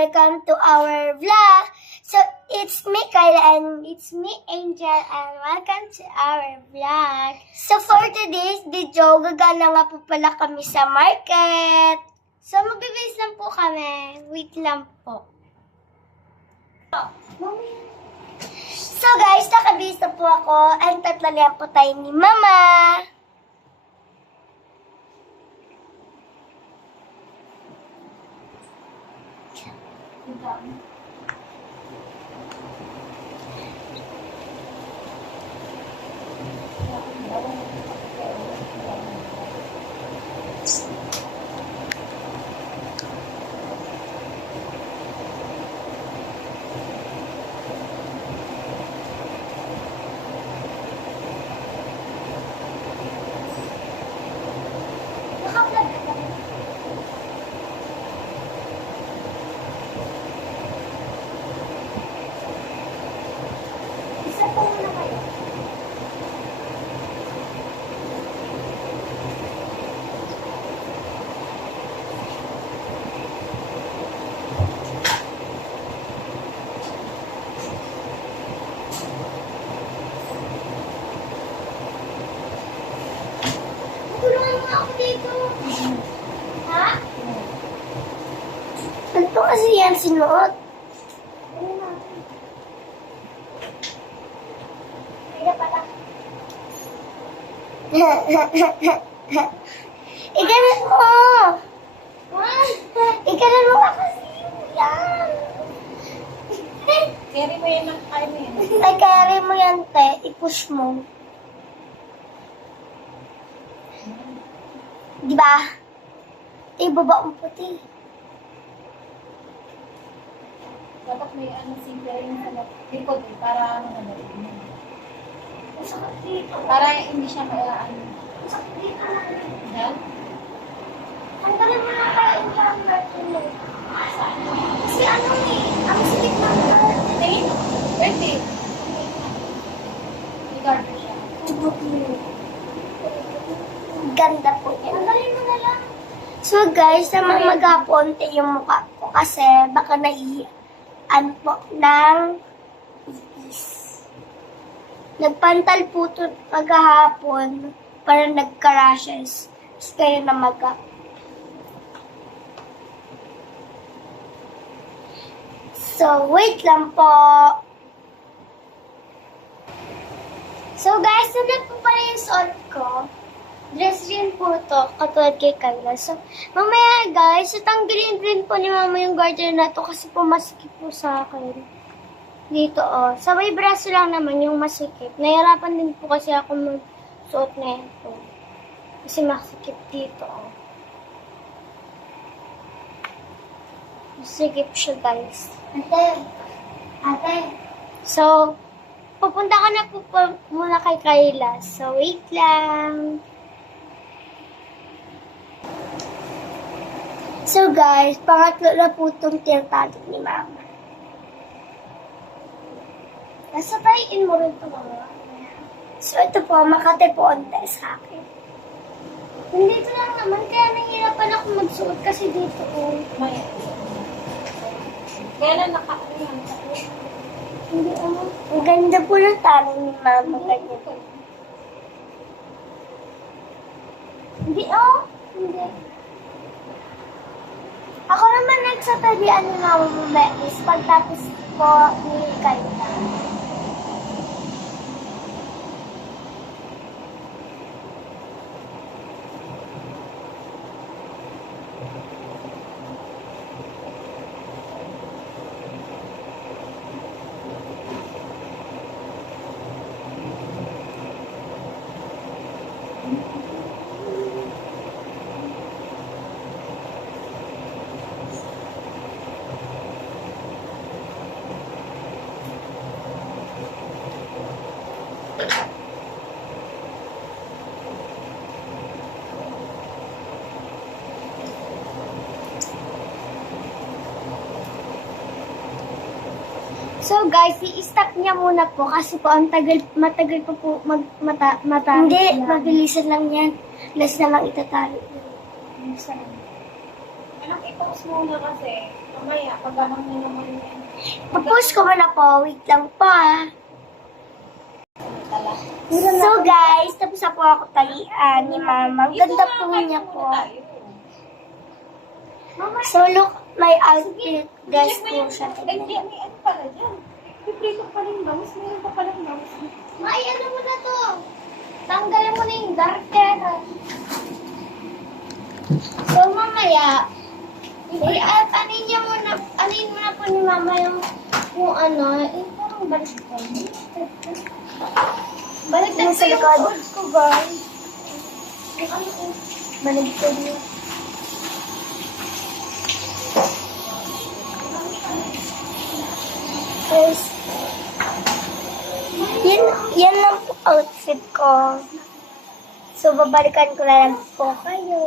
welcome to our vlog. So, it's me, Kyla, and it's me, Angel, and welcome to our vlog. So, for today's video, gagana nga po pala kami sa market. So, magbibis lang po kami. Wait lang po. So, guys, nakabis na po ako. And tatlalihan po tayo ni Mama. Isa po muna kayo. Tulungan mo ako dito. Ha? Ano kasi yan sinuot? Kaya pala. Ikanan mo! Ikanan mo ka kasi yan! Carry mo yan ng kaya mo yan. Ay, carry mo yan, te. I-push mo. Diba? Ibaba ang puti. Dapat may simple rin sa likod eh, para ano. Masakit dito. Para hindi siya ano. Masakit dito. Yan. Ang galing mo na kayo yung parang natin eh. Kasi ano eh, ang sikit ng Birthday? Birthday. May garter siya. Ganda po yan. Ang galing mo na lang. So guys, naman maghaponte yung mukha ko kasi baka naiian po ng ipis. Nagpantal po ito maghahapon para nagka-rashes. Tapos kayo na So, wait lang po. So guys, nalag po pala yung suot ko. Dress rin po to, katulad kay Kyla. So, mamaya guys, tanggalin rin po ni Mama yung garter na to kasi po masikip po sa akin. Dito oh. Sa may braso lang naman yung masikip. Nahirapan din po kasi ako magsuot na ito. Kasi masikip dito oh. Masikip siya guys. Ate. So, pupunta ka na po muna kay Kyla. So, wait lang. So, guys, pangatlo na po itong tinatalo ni Mama. Nasabayin mo rin ito, Mama. So, ito po, Makati po onte sa akin. Nandito lang naman, kaya nahihirapan ako magsuot kasi dito ko. May. Kaya na Hindi ano. Ang ganda po ng talo ni Mama. Ganyan. Hindi, oh. Hindi. Ako naman nagsatabihan ni Mama Mabekis pagtapos po ni Kyla. So guys, i-stop niya muna po kasi po ang matagal pa po matali. Hindi, mabilisan lang yan. Less na lang itatali. Anak, i-pause muna kasi. Mamaya, paggamang na naman yan. Papost ko muna po. Wait lang po ah. Tala. So guys, tapos na po ako talian ni Mama. Ang ganda po niya po. So look, my outfit dress po siya. Ay, di, may ano pala dyan. Piprito pa rin bangus. Meron pa palang bangus. May ano mo na to? Tanggalin mo na yung darker. So mamaya, anin mo na po ni Mama yung kung ano, yung parang baliktad. Baliktad sa likod ko, guys. Baliktad niya. Guys, yan lang po outfit ko. So, babalikan ko na lang po kayo.